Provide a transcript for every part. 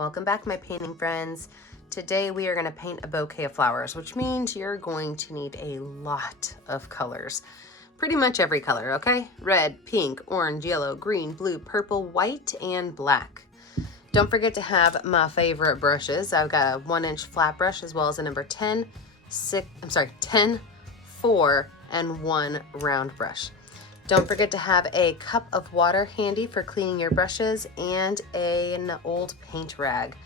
Welcome back, my painting friends. Today we are going to paint a bouquet of flowers, which means you're going to need a lot of colors. Pretty much every color, okay? Red, pink, orange, yellow, green, blue, purple, white, and black. Don't forget to have my favorite brushes. I've got a 1-inch flat brush as well as a number 10, 10, 4, and 1 round brush. Don't forget to have a cup of water handy for cleaning your brushes and an old paint rag.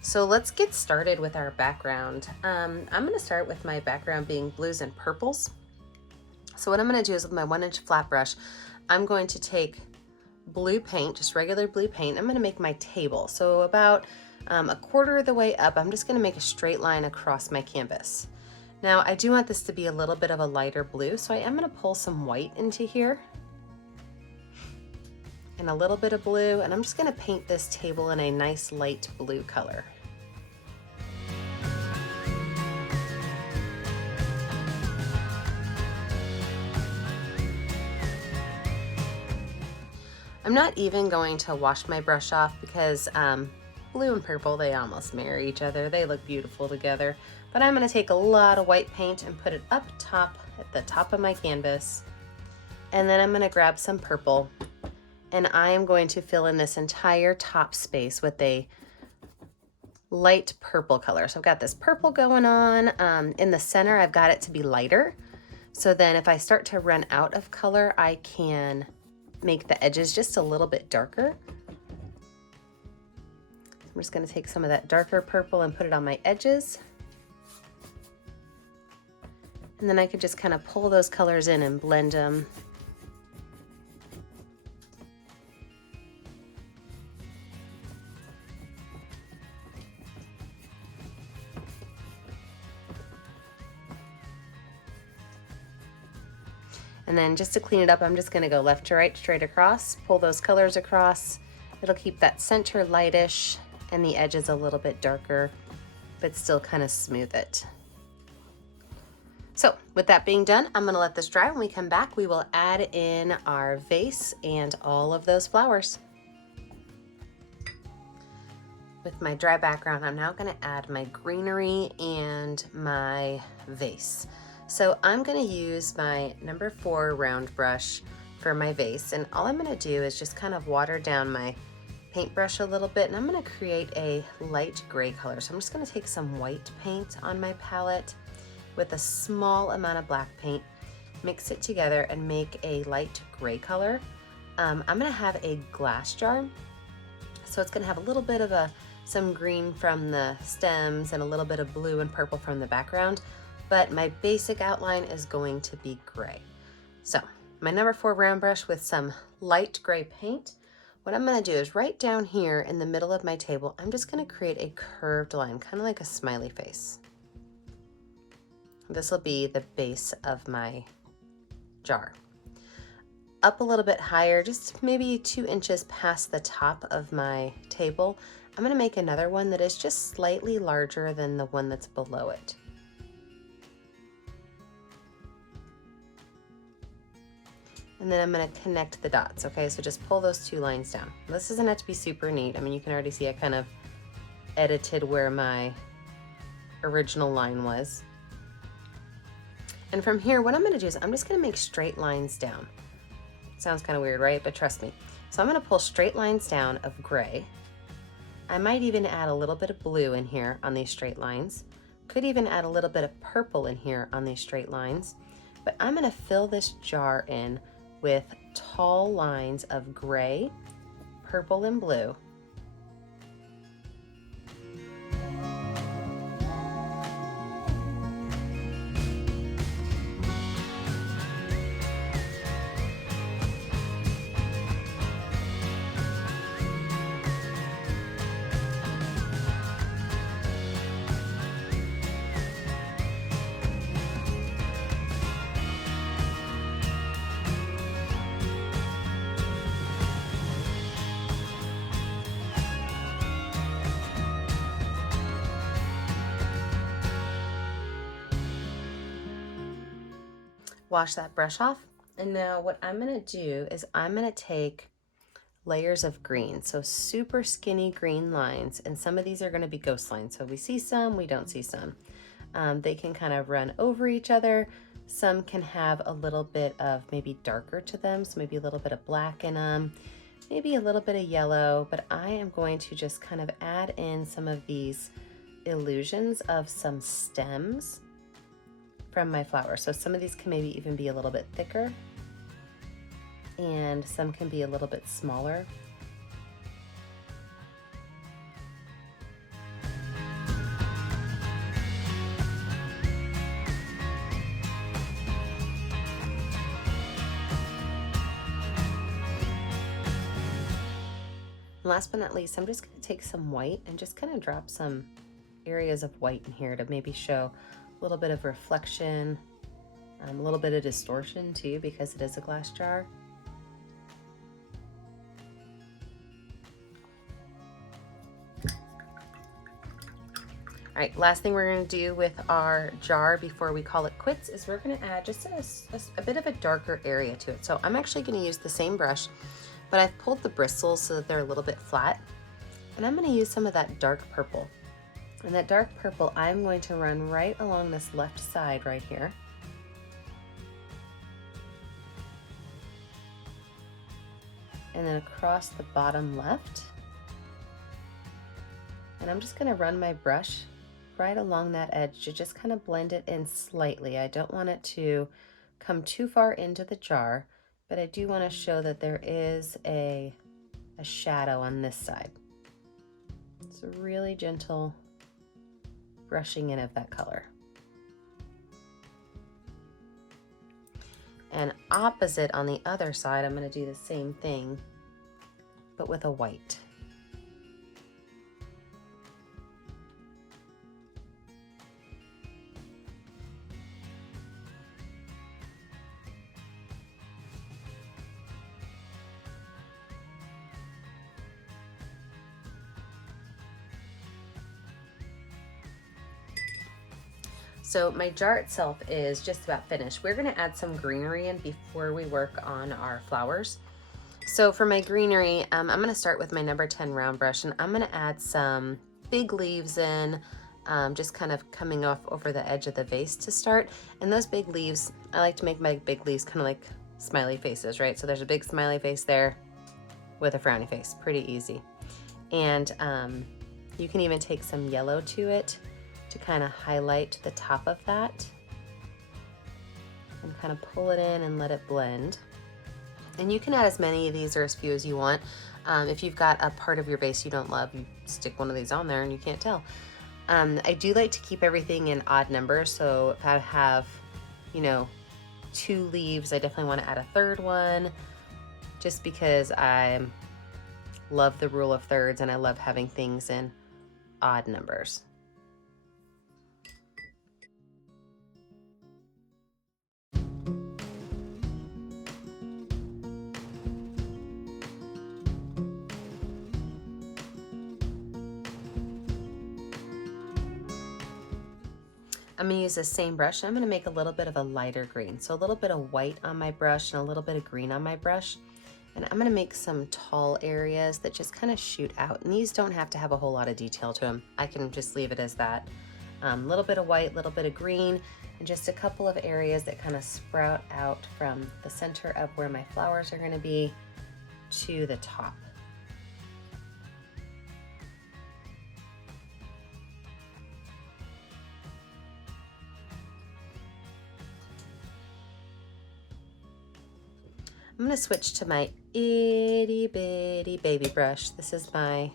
So let's get started with our background. I'm going to start with my background being blues and purples. So what I'm going to do is with my 1-inch flat brush, I'm going to take blue paint, just regular blue paint. I'm going to make my table. So about a quarter of the way up, I'm just going to make a straight line across my canvas. Now I do want this to be a little bit of a lighter blue, so I am going to pull some white into here and a little bit of blue, and I'm just going to paint this table in a nice light blue color. I'm not even going to wash my brush off because blue and purple, they almost marry each other. They look beautiful together. But I'm going to take a lot of white paint and put it up top at the top of my canvas. And then I'm going to grab some purple, and I am going to fill in this entire top space with a light purple color. So I've got this purple going on. In the center, I've got it to be lighter. So then if I start to run out of color, I can make the edges just a little bit darker. I'm just going to take some of that darker purple and put it on my edges. And then I could just kind of pull those colors in and blend them. And then just to clean it up, I'm just going to go left to right, straight across, pull those colors across. It'll keep that center lightish and the edges a little bit darker, but still kind of smooth it. So with that being done, I'm going to let this dry. When we come back, we will add in our vase and all of those flowers. With my dry background, I'm now going to add my greenery and my vase. So I'm going to use my number 4 round brush for my vase, and all I'm going to do is just kind of water down my paintbrush a little bit, and I'm going to create a light gray color. So I'm just going to take some white paint on my palette with a small amount of black paint, mix it together and make a light gray color. I'm going to have a glass jar, so it's going to have a little bit of some green from the stems and a little bit of blue and purple from the background, but my basic outline is going to be gray. So my number 4 round brush with some light gray paint. What I'm going to do is right down here in the middle of my table, I'm just going to create a curved line, kind of like a smiley face. This will be the base of my jar. Up a little bit higher, just maybe 2 inches past the top of my table, I'm going to make another one that is just slightly larger than the one that's below it. And then I'm going to connect the dots, okay? So just pull those 2 lines down. This doesn't have to be super neat. I mean, you can already see I kind of edited where my original line was. And from here, what I'm going to do is I'm just going to make straight lines down. Sounds kind of weird, right? But trust me. So I'm going to pull straight lines down of gray. I might even add a little bit of blue in here on these straight lines. Could even add a little bit of purple in here on these straight lines. But I'm going to fill this jar in with tall lines of gray, purple, and blue. Wash that brush off. And now what I'm going to do is I'm going to take layers of green. So super skinny green lines, and some of these are going to be ghost lines. So we see some, we don't see some. They can kind of run over each other. Some can have a little bit of maybe darker to them, so maybe a little bit of black in them, maybe a little bit of yellow, but I am going to just kind of add in some of these illusions of some stems from my flower. So some of these can maybe even be a little bit thicker, and some can be a little bit smaller. Last but not least, I'm just going to take some white and just kind of drop some areas of white in here to maybe show a little bit of reflection, a little bit of distortion too, because it is a glass jar. All right, last thing we're going to do with our jar before we call it quits is we're going to add just a bit of a darker area to it. So I'm actually going to use the same brush, but I've pulled the bristles so that they're a little bit flat. And I'm going to use some of that dark purple. And that dark purple, I'm going to run right along this left side right here. And then across the bottom left. And I'm just going to run my brush right along that edge to just kind of blend it in slightly. I don't want it to come too far into the jar, but I do want to show that there is a shadow on this side. It's a really gentle brushing in of that color. And opposite on the other side, I'm going to do the same thing, but with a white. So my jar itself is just about finished. We're gonna add some greenery in before we work on our flowers. So for my greenery, I'm gonna start with my number 10 round brush, and I'm gonna add some big leaves in, just kind of coming off over the edge of the vase to start. And those big leaves, I like to make my big leaves kind of like smiley faces, right? So there's a big smiley face there with a frowny face, pretty easy. And you can even take some yellow to it to kind of highlight the top of that and kind of pull it in and let it blend. And you can add as many of these or as few as you want. If you've got a part of your vase you don't love, you stick one of these on there and you can't tell. I do like to keep everything in odd numbers. So if I have, you know, 2 leaves, I definitely want to add a third one, just because I love the rule of thirds and I love having things in odd numbers. I'm gonna use the same brush. I'm gonna make a little bit of a lighter green. So a little bit of white on my brush and a little bit of green on my brush. And I'm gonna make some tall areas that just kind of shoot out. And these don't have to have a whole lot of detail to them. I can just leave it as that. A little bit of white, a little bit of green, and just a couple of areas that kind of sprout out from the center of where my flowers are gonna be to the top. I'm gonna switch to my itty bitty baby brush. This is my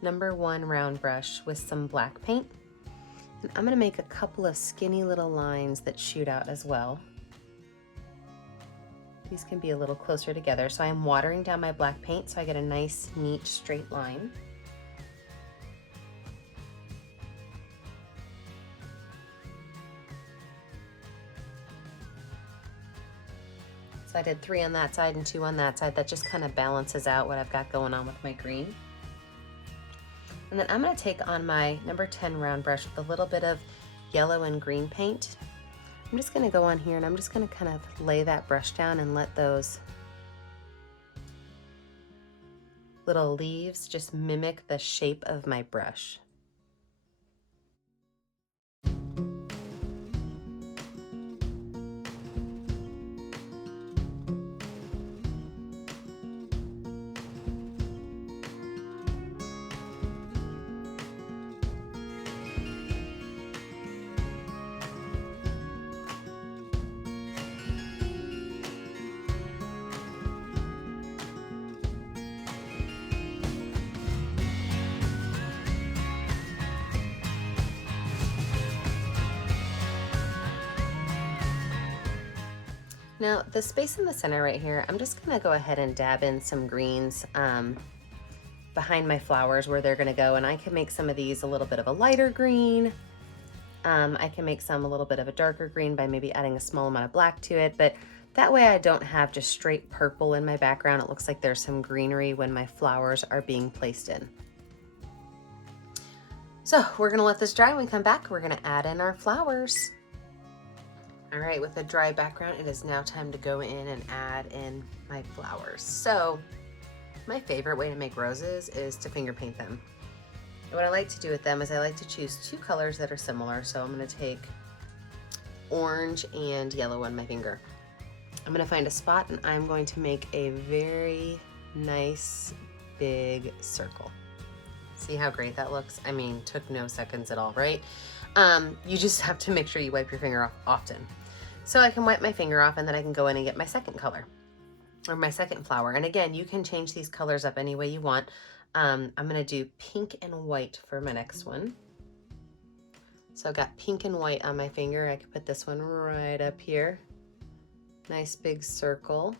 number 1 round brush with some black paint. And I'm gonna make a couple of skinny little lines that shoot out as well. These can be a little closer together. So I'm watering down my black paint so I get a nice, neat, straight line. So I did 3 on that side and 2 on that side. That just kind of balances out what I've got going on with my green. And then I'm gonna take on my number 10 round brush with a little bit of yellow and green paint. I'm just gonna go on here and I'm just gonna kind of lay that brush down and let those little leaves just mimic the shape of my brush. Now, the space in the center right here, I'm just gonna go ahead and dab in some greens behind my flowers where they're gonna go, and I can make some of these a little bit of a lighter green. I can make some a little bit of a darker green by maybe adding a small amount of black to it, but that way I don't have just straight purple in my background. It looks like there's some greenery when my flowers are being placed in. So we're gonna let this dry. When we come back, we're gonna add in our flowers. All right, with a dry background, it is now time to go in and add in my flowers. So my favorite way to make roses is to finger paint them. And what I like to do with them is I like to choose two colors that are similar. So I'm gonna take orange and yellow on my finger. I'm gonna find a spot and I'm going to make a very nice big circle. See how great that looks? I mean, took no seconds at all, right? You just have to make sure you wipe your finger off often. So I can wipe my finger off and then I can go in and get my second color or my second flower. And again, you can change these colors up any way you want. I'm gonna do pink and white for my next one. So I've got pink and white on my finger. I could put this one right up here. Nice big circle.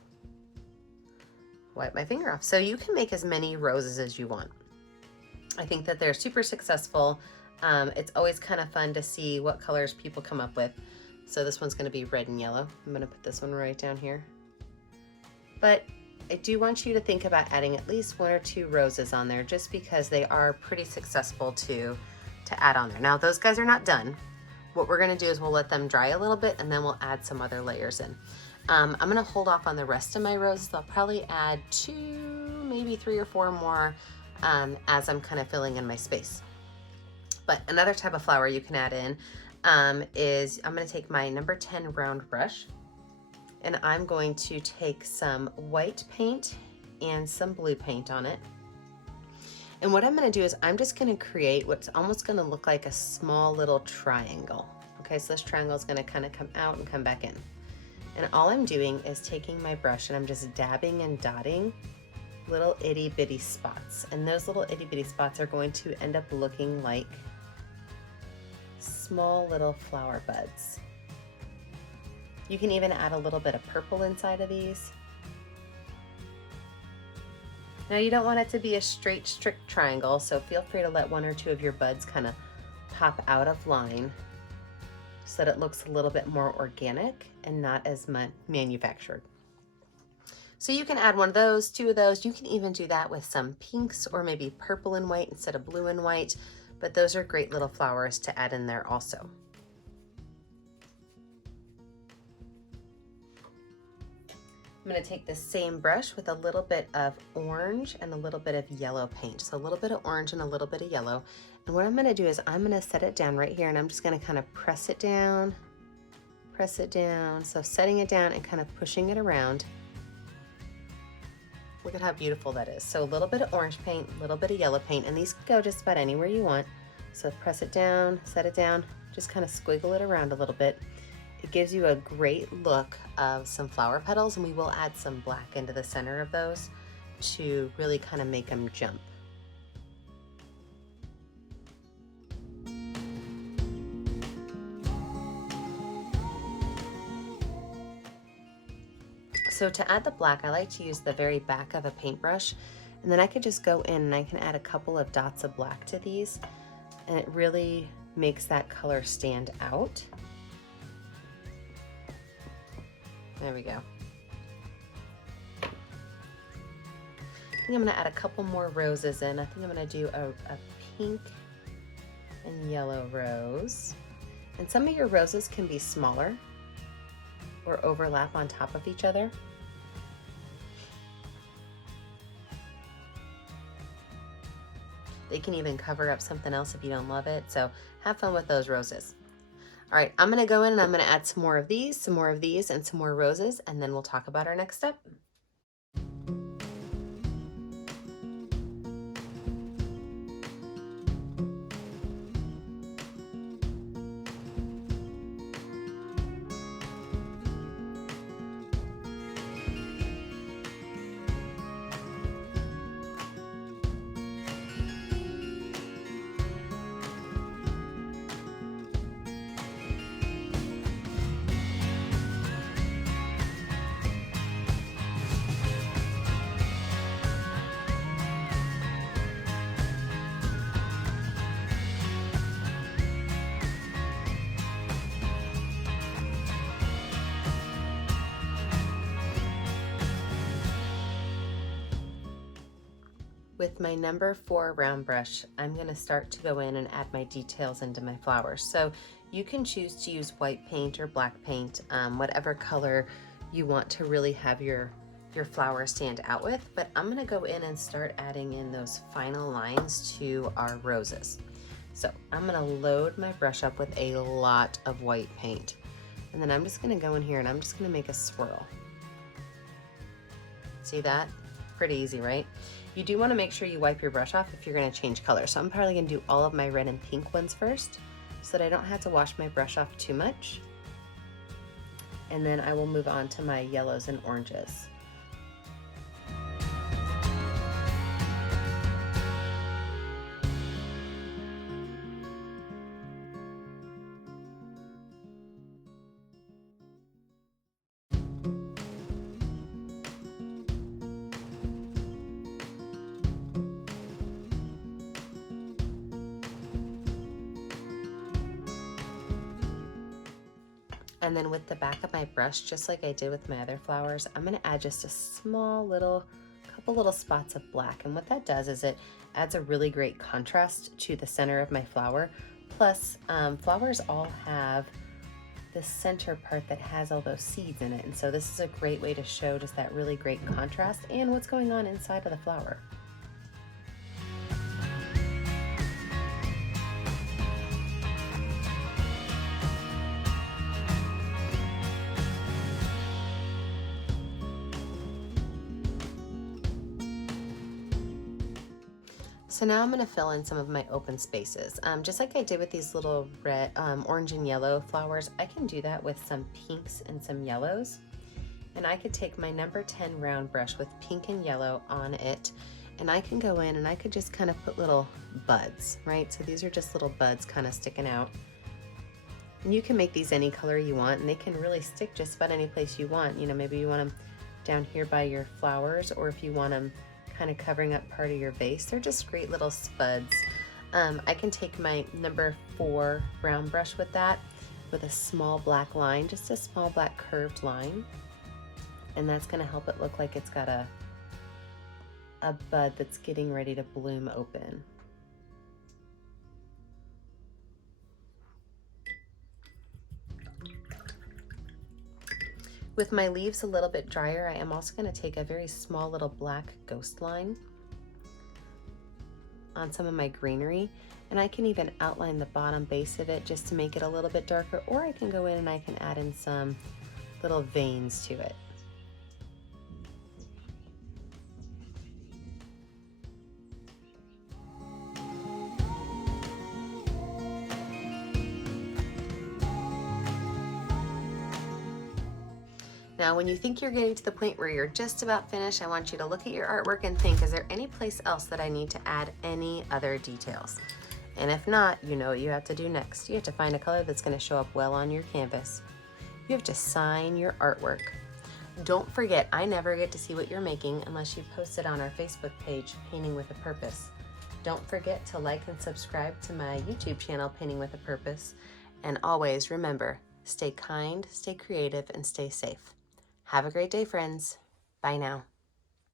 Wipe my finger off. So you can make as many roses as you want. I think that they're super successful. It's always kind of fun to see what colors people come up with. So this one's gonna be red and yellow. I'm gonna put this one right down here. But I do want you to think about adding at least 1 or 2 roses on there just because they are pretty successful to add on there. Now those guys are not done. What we're gonna do is we'll let them dry a little bit and then we'll add some other layers in. I'm gonna hold off on the rest of my roses. I'll probably add 2, maybe 3 or 4 more as I'm kind of filling in my space. But another type of flower you can add in is I'm going to take my number 10 round brush and I'm going to take some white paint and some blue paint on it. And what I'm going to do is I'm just going to create what's almost going to look like a small little triangle. Okay, so this triangle is going to kind of come out and come back in. And all I'm doing is taking my brush and I'm just dabbing and dotting little itty bitty spots. And those little itty bitty spots are going to end up looking like small little flower buds. You can even add a little bit of purple inside of these. Now you don't want it to be a straight, strict triangle, so feel free to let 1 or 2 of your buds kind of pop out of line so that it looks a little bit more organic and not as manufactured. So you can add 1 of those, 2 of those. You can even do that with some pinks or maybe purple and white instead of blue and white. But those are great little flowers to add in there also. I'm going to take the same brush with a little bit of orange and a little bit of yellow paint. So a little bit of orange and a little bit of yellow. And what I'm going to do is I'm going to set it down right here and I'm just going to kind of press it down. So setting it down and kind of pushing it around. Look at how beautiful that is. So a little bit of orange paint, a little bit of yellow paint, and these can go just about anywhere you want. So press it down, set it down, just kind of squiggle it around a little bit. It gives you a great look of some flower petals, and we will add some black into the center of those to really kind of make them jump. So to add the black, I like to use the very back of a paintbrush, and then I could just go in and I can add a couple of dots of black to these, and it really makes that color stand out. There we go. I think I'm gonna add a couple more roses in. I think I'm gonna do a pink and yellow rose. And some of your roses can be smaller or overlap on top of each other. They can even cover up something else if you don't love it. So have fun with those roses. All right, I'm gonna go in and I'm gonna add some more of these, some more of these, and some more roses, and then we'll talk about our next step. With my number 4 round brush, I'm gonna start to go in and add my details into my flowers. So you can choose to use white paint or black paint, whatever color you want to really have your flower stand out with, but I'm gonna go in and start adding in those final lines to our roses. So I'm gonna load my brush up with a lot of white paint. And then I'm just gonna go in here and I'm just gonna make a swirl. See that? Pretty easy, right? You do wanna make sure you wipe your brush off if you're gonna change color. So I'm probably gonna do all of my red and pink ones first so that I don't have to wash my brush off too much. And then I will move on to my yellows and oranges. And then with the back of my brush, just like I did with my other flowers, I'm gonna add just a small little, couple little spots of black. And what that does is it adds a really great contrast to the center of my flower. Plus, flowers all have the center part that has all those seeds in it. And so this is a great way to show just that really great contrast and what's going on inside of the flower. So now I'm going to fill in some of my open spaces. Just like I did with these little red, orange and yellow flowers, I can do that with some pinks and some yellows. And I could take my number 10 round brush with pink and yellow on it, and I can go in and I could just kind of put little buds, right? So these are just little buds kind of sticking out. And you can make these any color you want, and they can really stick just about any place you want. You know, maybe you want them down here by your flowers, or if you want them kind of covering up part of your vase. They're just great little spuds. I can take my number 4 round brush with that, with a small black line, just a small black curved line. And that's gonna help it look like it's got a bud that's getting ready to bloom open. With my leaves a little bit drier, I am also going to take a very small little black ghost line on some of my greenery, and I can even outline the bottom base of it just to make it a little bit darker, or I can go in and I can add in some little veins to it. Now, when you think you're getting to the point where you're just about finished, I want you to look at your artwork and think, is there any place else that I need to add any other details? And if not, you know what you have to do next. You have to find a color that's going to show up well on your canvas. You have to sign your artwork. Don't forget, I never get to see what you're making unless you post it on our Facebook page, Painting with a Purpose. Don't forget to like and subscribe to my YouTube channel, Painting with a Purpose. And always remember, stay kind, stay creative, and stay safe. Have a great day, friends. Bye now.